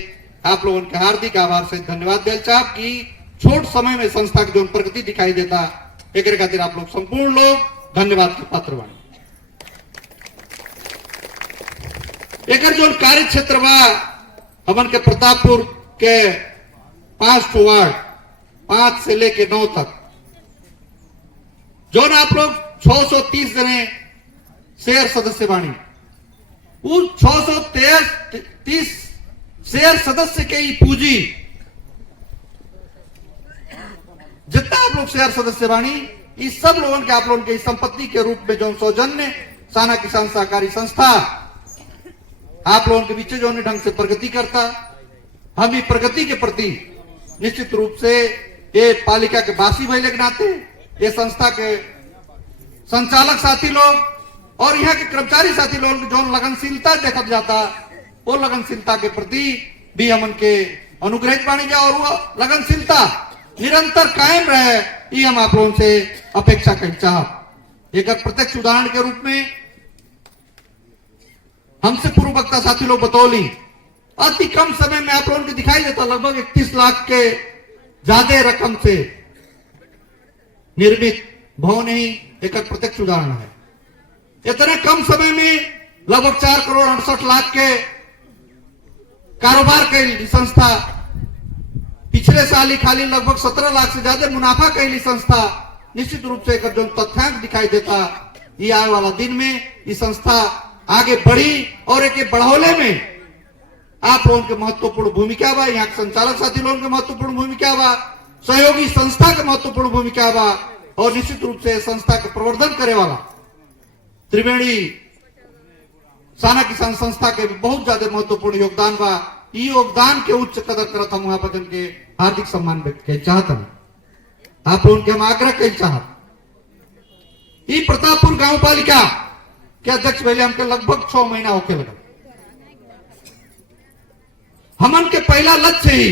आप लोगों के हार्दिक आभार से धन्यवाद दिल चाहब कि छोट समय में संस्था की जो प्रगति दिखाई देता एक खातिर आप लोग संपूर्ण लोग धन्यवाद के पात्र बने। एक जो कार्य क्षेत्र बा हमन के प्रतापपुर के 5 वार्ड 5 से लेके 9 तक जो आप लोग 630 जने शेयर सदस्य बानी उन 630 शेयर सदस्य के ही पूंजी जितना आप लोग शेयर सदस्य बानी इस सब लोगों के आप लोगों के संपत्ति के रूप में जो सौजन्य साना किसान सहकारी संस्था आप लोगों के बीच जो ढंग से प्रगति करता हम ही प्रगति के प्रति निश्चित रूप से ये पालिका के वासी भइले के नाते ये संस्था के संचालक साथी लोग और यहाँ के कर्मचारी साथी लोग जो लगनशीलता देखा जाता वो लगनशीलता के प्रति भी हमन के अनुग्रहित बानी जा और वो लगनशीलता निरंतर कायम रहे ये हम आप लोगों से अपेक्षा कर चाहब। एक प्रत्यक्ष उदाहरण के रूप में हमसे पूर्व वक्ता साथी लोग बतौली अति कम समय में आप लोगों को दिखाई देता लगभग 31 लाख के ज्यादा रकम से निर्मित भवन ही एक प्रत्यक्ष उदाहरण है। इतने कम समय में लगभग 4 करोड़ 68 लाख के कारोबार कैली संस्था पिछले साल ही खाली लगभग 17 लाख से ज्यादा मुनाफा कैली संस्था निश्चित रूप से एक जो तथ्यांक दिखाई देता ये आने वाला दिन में ये संस्था आगे बढ़ी और एक बढ़ौले में आप लोगों के महत्वपूर्ण भूमिका बा यहाँ के संचालक साथी लोगों के महत्वपूर्ण भूमिका बा सहयोगी संस्था के महत्वपूर्ण भूमिका बा और निश्चित रूप से संस्था के प्रवर्धन करे वाला त्रिवेणी साना किसान संस्था के बहुत ज्यादा महत्वपूर्ण योगदान बा ये योगदान के उच्च कदर करत हम वहां पर के हार्दिक सम्मान व्यक्त कर चाहत हम आप लोगों के हम आग्रह कर चाहत ये प्रतापपुर गांव पालिका के अध्यक्ष पहले हमके लगभग 6 महीना होके लगा हमन के पहला लक्ष्य ही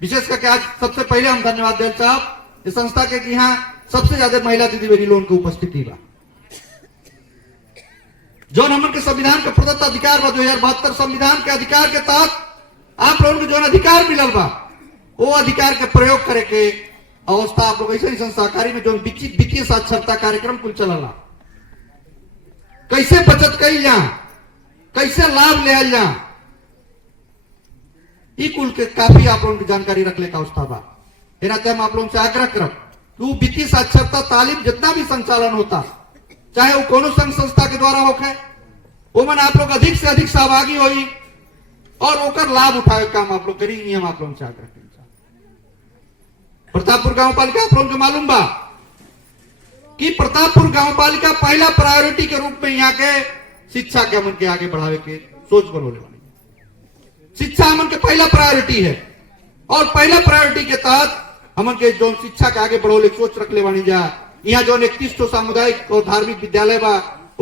विशेष करके आज सबसे पहले हम धन्यवाद देना चाहब इस संस्था के कि यहाँ सबसे ज्यादा महिला दीदी बहनी लोगों की उपस्थिति बा जो हमन के संविधान के प्रदत्त अधिकार बा 2072 संविधान के अधिकार के तहत आप लोगों को जो अधिकार मिलल बा वो अधिकार के प्रयोग करे के अवस्था आप लोग ऐसे सहकारी में जो वित्तीय साक्षरता कार्यक्रम कुल चलला कैसे बचत कई जा कैसे लाभ ले जा कुल के काफी आप लोगों की जानकारी रखने का अवस्था बा नाते हम आप लोगों से आग्रह करब कि वित्तीय साक्षरता तालीम जितना भी संचालन होता चाहे वो कोनो संघ संस्था के द्वारा होखे वो मन आप लोग अधिक से अधिक सहभागी होई और ओकर लाभ उठावे काम आप लोग करी हम आप लोगों से आग्रह करें। प्रतापपुर गांव पालिका आप लोगों को मालूम बा कि प्रतापपुर गांव पालिका पहला प्रायोरिटी के रूप में यहाँ के शिक्षा के हमन के आगे बढ़ावे के सोच बनोले वाली शिक्षा हमन के पहला प्रायोरिटी है और पहला प्रायोरिटी के तहत हमन के जो शिक्षा के आगे बढ़ोले सोच रख ले वानी जा यहाँ जो 31 सामुदायिक और धार्मिक विद्यालय बा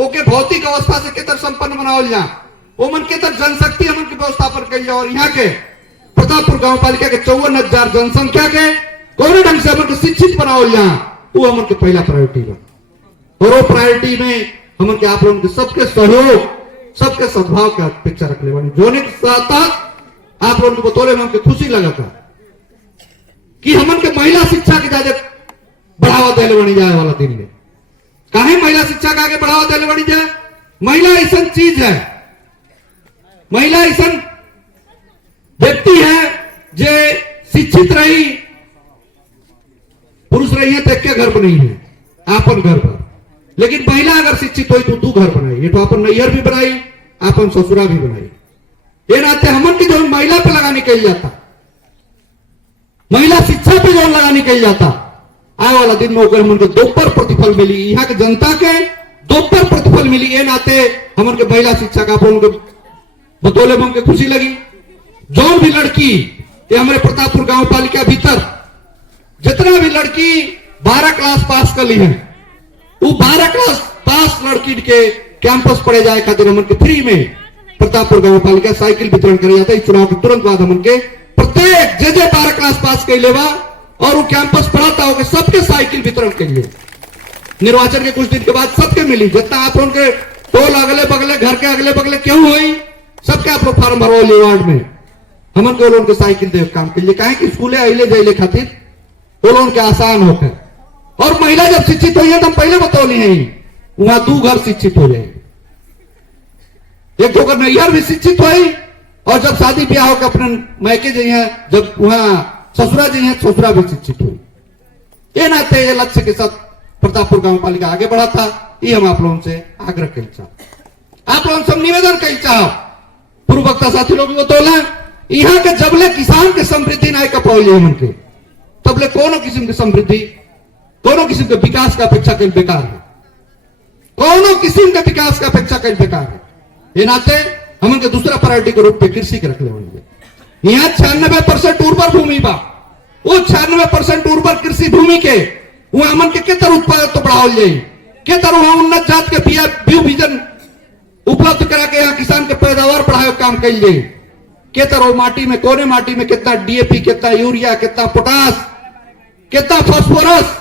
ओके भौतिक अवस्था से केतर संपन्न बनावल जा वो मन केतर जनशक्ति हमन के व्यवस्थापन कल जा और यहाँ के प्रतापपुर गांव पालिका के 54,000 जनसंख्या के कौन ढंग से हमन के शिक्षित बनावल जा वो हमन के पहला प्रायोरिटी बा और वो प्रायोरिटी में हमन के आप लोगों के सबके सहयोग सबके सद्भाव के अपेक्षा रख ले वाली जोने के साथ आप लोगों को बतौले में हमके खुशी लगा था कि हमन के महिला शिक्षा के ज्यादा बढ़ावा देने बनी जाए वाला दिन में काहे महिला शिक्षा का आगे बढ़ावा देने बनी जाए महिला ऐसा चीज है महिला ऐसा व्यक्ति है जो शिक्षित रही पुरुष रही है तो एक घर पर नहीं है आपन घर पर लेकिन महिला अगर शिक्षित हुई तो तू घर बनाई ये तो अपन नैयर भी बनाई अपन ससुरा भी बनाई ये नाते हमन की जो महिला पे लगा निकल जाता महिला शिक्षा पे जो लगा निकल जाता आने वाला दिन में होकर हमन को दोपहर प्रतिफल मिली यहाँ के जनता के दोपहर प्रतिफल मिली ये नाते हमन के महिला शिक्षा का बतौले में हमके खुशी लगी जो भी लड़की ये हमारे प्रतापपुर गांव पालिका भीतर जितना भी लड़की 12 क्लास पास कर ली है वो 12 क्लास पास लड़की के कैंपस पढ़े जाए खातिर हमन के फ्री में प्रतापपुर गांव पालिका साइकिल वितरण करे जाता है। चुनाव के तुरंत बाद हमन के प्रत्येक जे 12 क्लास पास कर लेवा और वो कैंपस पढ़ाता होगा सबके साइकिल वितरण के लिए निर्वाचन के कुछ दिन के बाद सबके मिली जितना आप लोगों के टोल अगले बगले घर के अगले बगले क्यों हुई सबके आप लोग फार्म भरवा लिए वार्ड में हमन के लोगन के साइकिल दे काम के लिए काहे कि स्कूले आइले जाइले खातिर वो लोगन के आसान होकर। और महिला जब शिक्षित हुई है तो हम पहले बतौली है वहां 2 घर शिक्षित हो जाए, एक ठोकर नैहर भी शिक्षित हुई और जब शादी ब्याह होकर अपने मैके जी है जब वहां ससुरा जी है ससुरा भी शिक्षित हुई। ये नाते ये लक्ष्य के साथ प्रतापपुर गांव पालिका आगे बढ़ा था। ये हम आप लोगों से आग्रह कर चाह आप लोगों से निवेदन कर चाह पूर्व वक्ता साथी लोग बतौला यहाँ के जबले किसान के समृद्धि ना कपौले मन के तबले कोनो किस्म की समृद्धि कोनो किस्म के विकास का अपेक्षा कल बेकार है, कोनो किस्म के विकास का अपेक्षा कल बेकार है। ये नाते हम के दूसरा प्रायोरिटी के रूप में कृषि के रख ले होंगे। यहाँ 96% उर्वर भूमि बा, वो 96% उर्वर कृषि भूमि के वहां हमन के तरह उत्पादन तो बढ़ाओ जाए, के तरह वहां उन्नत जात के बीज बीजन उपलब्ध करा के यहाँ किसान के पैदावार बढ़ाए काम कल जाए, के तरह माटी में कोने माटी में कितना डीएपी कितना यूरिया कितना पोटास कितना फास्फोरस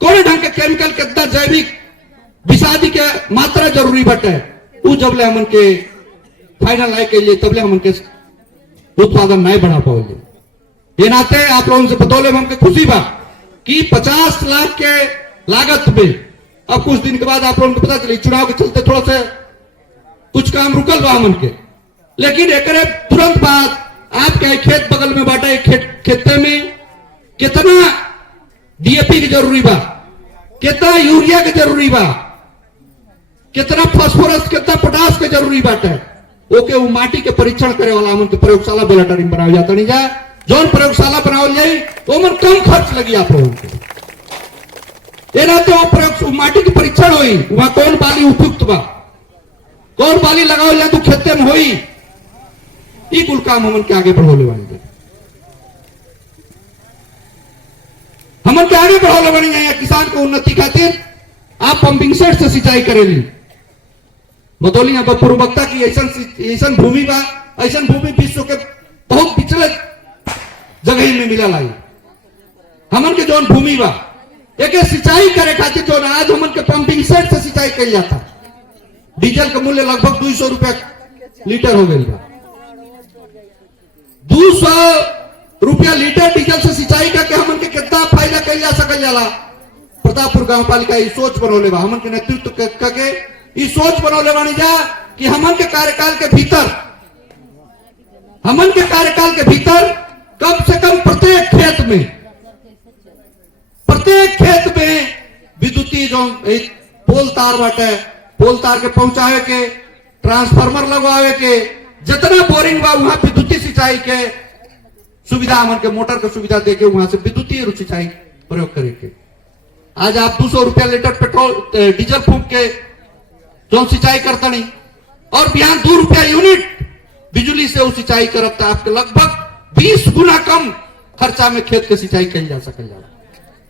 कोने ढंग के केमिकल कितना जैविक विषादी के मात्रा जरूरी बटे वो जबले हमन के फाइनल आए के लिए तबले हमन के उत्पादन नहीं बढ़ा पाओगे। ये नाते आप लोगों से बतौले हमके खुशी बा कि 50 लाख के लागत में अब कुछ दिन के बाद आप लोगों को पता चले चुनाव के चलते थोड़ा सा कुछ काम रुकल बा हमन के, लेकिन एक तुरंत बाद आपके खेत बगल में बाटा खेते में कितना डीएपी की जरूरी बा, कितना यूरिया के जरूरी बा, कितना फास्फोरस कितना पोटास के जरूरी बाटे ओके वो माटी के परीक्षण करे वाला हमन के प्रयोगशाला बेलाटरिंग बनावल जाता नहीं जा जौन प्रयोगशाला बनावल जाए वो मन कम खर्च लगी आप लोगों को। तो प्रयोग माटी के परीक्षण हुई वहां कौन बाली उपयुक्त बा कौन बाली लगावल जाए तो खेते में हुई ये कुल काम हमन के आगे बढ़ोले वाले हमन के आगे बढ़ोले बनी जाए किसान को उन्नति खातिर आप पंपिंग सेट से सिंचाई करेली बतौली अब पूर्ववक्ता की ऐसा भूमि बा ऐसा भूमि विश्व के बहुत पिछले जगह में मिला लाई हमन के जौन भूमि बा एक सिंचाई करे खातिर जो आज हमन के पंपिंग सेट से सिंचाई कल जाता डीजल का मूल्य लगभग 200 रुपया लीटर हो गई बा 200 रुपया लीटर डीजल से सिंचाई करके हमन के कितना फायदा कल जा सकल जाला। प्रतापपुर गांव पालिका ये सोच बनौले बा हमन के नेतृत्व करके ये सोच बनौले बानी जा कि हमन के कार्यकाल के भीतर कम से कम प्रत्येक खेत में विद्युतीय जो पोल तार बाटे पोल तार के पहुंचावे के ट्रांसफार्मर लगवावे के जितना बोरिंग बा वहां विद्युतीय सिंचाई के सुविधा हमन के मोटर के सुविधा देके वहां से विद्युतीय सिंचाई प्रयोग करे के। आज आप 200 रुपया लीटर पेट्रोल डीजल फूंक के जो सिंचाई करता नहीं और बिहान 2 रुपया यूनिट बिजली से वो सिंचाई करता आपके लगभग 20 गुना कम खर्चा में खेत के सिंचाई कल जा सकल जाला।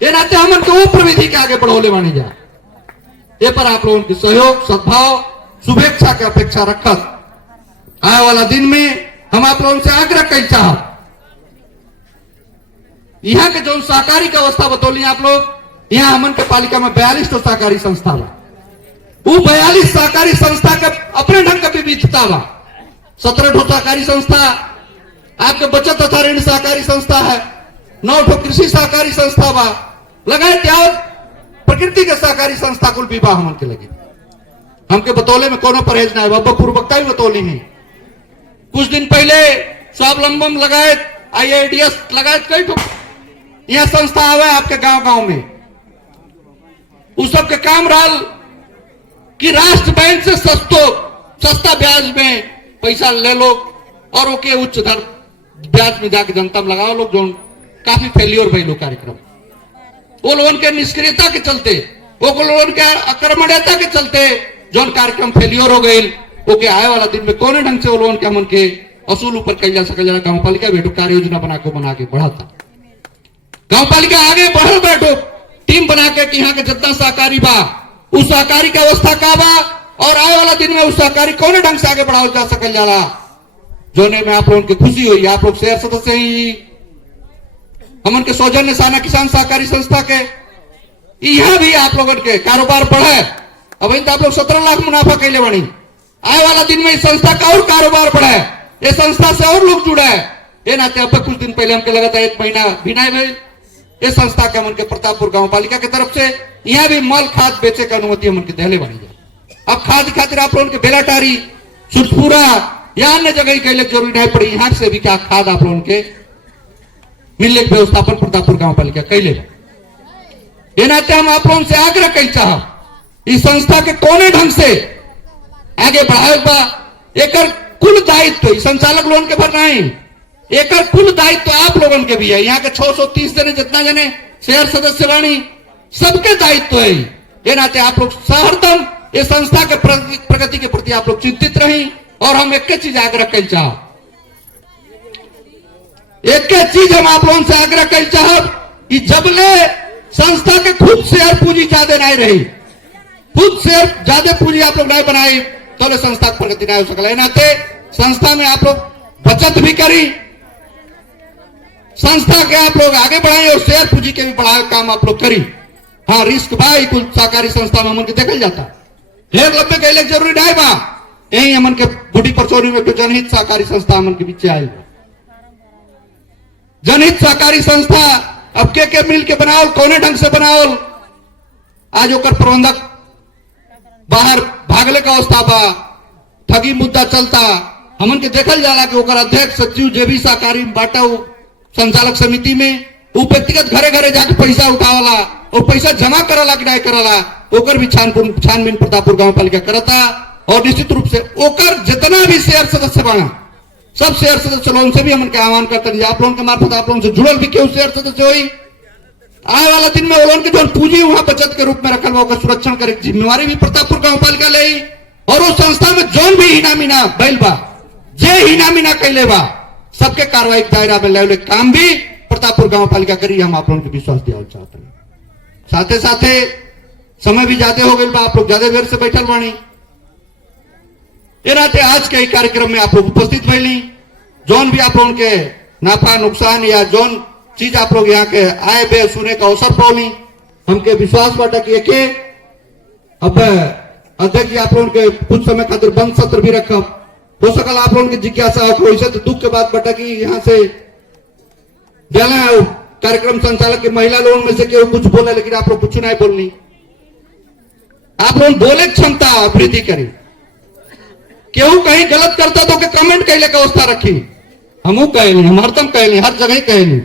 ये नाते हमन के वो प्रविधि के आगे बढ़ोले बानी जा ये पर आप लोगों के सहयोग सद्भाव शुभेच्छा के अपेक्षा रखत आने वाला दिन में हम आप लोगों से आग्रह कर चाह यहाँ के जो सहकारी की अवस्था बतौली आप लोग यहाँ हमन के पालिका में 42 तो सहकारी संस्था बा वो 42 सहकारी संस्था के अपने ढंग का विविधता बा 17 ठो सहकारी संस्था आपके बचत तथा ऋण सहकारी संस्था है 9 ठो कृषि सहकारी संस्था बा लगाए त्याग प्रकृति के सहकारी संस्था कुल विवाह हमन के लगे हमके बतौले में कोनो परहेज ना है बाबा पूर्ववक्ता ही बतौली नहीं कुछ दिन पहले स्वावलंबन लगाए IADS लगाए कई ठो यह संस्था आवे आपके गांव में उस सब के काम रहा कि राष्ट्र बैंक से सस्ता ब्याज में पैसा ले लो और ओके उच्च दर ब्याज में जाके जनता में लगाओ लोग जो काफी फेलियर भइल कार्यक्रम वो लोगों के निष्क्रियता के चलते वो लोगों के अक्रमण्यता के चलते जो कार्यक्रम फेलियर हो गई ओके आए वाला दिन में कोने ढंग से वो लोगों के हमन के असूल ऊपर कल जा सके जरा गांव पालिका बैठो कार्य योजना बना के बढ़ाता गांव पालिका आगे बढ़ल बैठो टीम बना के यहाँ के जितना सहकारी बा उस सहकारी की अवस्था का बा और आने वाला दिन में उस सहकारी कौन ढंग से आगे बढ़ाओ जा सकल जाला जोने में आप लोगों की खुशी हुई आप लोग शहर सदस्य ही हमन के सौजन्य साना किसान सहकारी संस्था के यहाँ भी आप लोगों के कारोबार बढ़े अब तो आप लोग 17 लाख मुनाफा कैले बनी आने वाला दिन में इस संस्था का और कारोबार बढ़े ये संस्था से और लोग जुड़ा है। ये नाते अब कुछ दिन पहले हमको लगा था 1 महीना भी नहीं भाई, ये संस्था के मन के प्रतापपुर गांव पालिका की तरफ से यहाँ भी मल खाद बेचे का अनुमति मन के दहले बनी जाए। अब खाद खातिर आप लोगों के बेलाटारी सुरपुरा या अन्य जगह के लिए जरूरी नहीं पड़ी, यहाँ से भी क्या खाद आप लोगों के मिलने की व्यवस्थापन प्रतापपुर गांव पालिका कैले। ये नाते हम आप लोगों से आग्रह कई चाह इस संस्था के कोने ढंग से आगे बढ़ाए बा। एकर कुल दायित्व संचालक लोगों के भर नहीं, एकर कुल दायित्व आप लोगों के भी है। यहाँ के 630 जने जितना जने शहर सदस्य वाणी सबके दायित्व है। ये नाते आप लोग सहरदम ये संस्था के प्रगति के प्रति आप लोग चिंतित रही। और हम एक चीज आग्रह कर चाह, एक चीज हम आप लोगों से आग्रह कर चाह कि जबले संस्था के खुद शेयर पूंजी ज्यादा नहीं रही, खुद शेयर ज्यादा पूंजी आप लोग नहीं बनाई तो संस्था की प्रगति नहीं हो सकला। नाते संस्था में आप लोग बचत भी करी, संस्था के आप लोग आगे बढ़ाए और शेयर पूंजी के भी बढ़ाए काम आप लोग करी। हाँ रिस्क भाई कुल सहकारी संस्था में हमन के देखल जाता ढेर लंबे कहले जरूरी नहीं बा। यही हमन के बूढ़ी परचौरी में जनहित सहकारी संस्था हमन के बीच आयल, जनहित सहकारी संस्था अब के मिल के बनावल कौने ढंग से बनावल, आज ओकर प्रबंधक बाहर भागले का अवस्था बा, ठगी मुद्दा चलता। हमन के देखल जाला कि ओकर अध्यक्ष सचिव जे भी सहकारी बाटा संचालक समिति में वो व्यक्तिगत घरे घरे जाके पैसा उठावला और पैसा जमा कराला कि नहीं कराला ओकर भी छानबीन प्रतापपुर गांव पालिका करता। और निश्चित रूप से ओकर जितना भी शेयर सदस्य बना सब शेयर सदस्य लोगों से भी हमन के आह्वान करते हैं आप लोगों के मार्फत आप लोगों से जुड़ल भी क्यों शेयर सदस्य हुई। आने वाला दिन में लोगों की जो पूंजी वहां बचत के रूप में रखल बा ओकर सुरक्षण करे जिम्मेवारी भी प्रतापपुर गांव पालिका ले। और उस संस्था में जोन भी हिनामीना बैल बा जे हिनामीना कैले बा सबके कार्रवाई दायरा में ले काम भी प्रतापपुर गांव पालिका करी। हम आप लोगों को विश्वास दिया चाहते हैं। साथे साथे समय भी ज्यादा हो गई बा, आप लोग ज्यादा देर से बैठल बानी। ये नाते आज के कार्यक्रम में आप लोग उपस्थित भइली, जोन भी आप लोगों के नाफा नुकसान या जोन चीज आप लोग यहाँ के आए बे सुने का अवसर पौली। हमके विश्वास बाटा कि एके अब अध्यक्ष जी आप लोगों के कुछ समय खातिर बंद सत्र भी रखब, हो सकल आप लोगों की जिज्ञासा हो से तो दुख के बाद बटा कि यहाँ से कार्यक्रम संचालक के महिला लोगों में से केवल कुछ बोले लेकिन आप लोग कुछ नहीं बोलनी। आप लोग बोले क्षमता वृद्धि करी, केहू कहीं गलत करता तो के कमेंट कैले का अवस्था रखी। हमू कहली हम हरदम कहली हर जगह कहली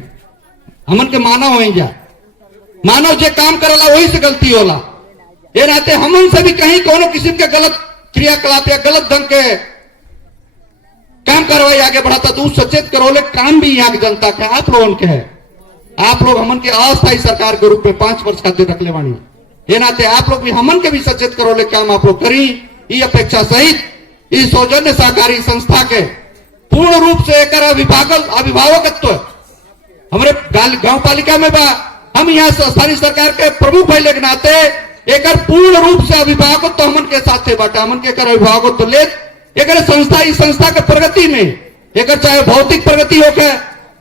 हमन के मानव हो जा, मानव जे काम करेला वही से गलती होला। ये नाते हमन से भी कहीं कोनो किस्म के गलत क्रियाकलाप या गलत ढंग के काम करवाई आगे बढ़ाता तो सचेत करोले काम भी यहाँ की जनता के आप लोगों के है। आप लोग हमन के अस्थायी सरकार के रूप में 5 वर्ष खातिर रखले बानी। ये नाते आप लोग भी हमन के भी सचेत करोले काम आप लोग करी। ये अपेक्षा सहित इस सौजन्य सहकारी संस्था के पूर्ण रूप से एक अभिभावकत्व हमारे गांव पालिका में बा। हम यहाँ स्थानीय सरकार के प्रमुख भइले के नाते एक पूर्ण रूप से अभिभावकत्व हमन के साथे बाटा। हमन के अभिभावकत्व ले एक संस्था इस संस्था के प्रगति में एक चाहे भौतिक प्रगति होके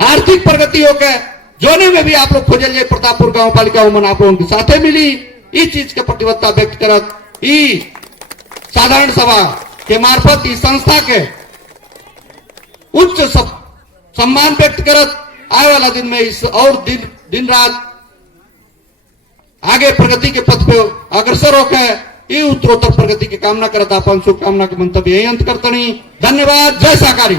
आर्थिक प्रगति होके जोने में भी आप लोग खोजल जाए प्रतापपुर गांव पालिका मन आप लोगों के साथे मिली। इस चीज के प्रतिबद्धता व्यक्त करत साधारण सभा के मार्फत इस संस्था के उच्च सम्मान व्यक्त करत आने वाला दिन में इस और दिन रात आगे प्रगति के पथ पे अग्रसर होकर ये उत्तरोत्तर प्रगति की कामना करता अपन शुभकामना के मंतव्य यही अंत करतनी। धन्यवाद। जय सहकारी।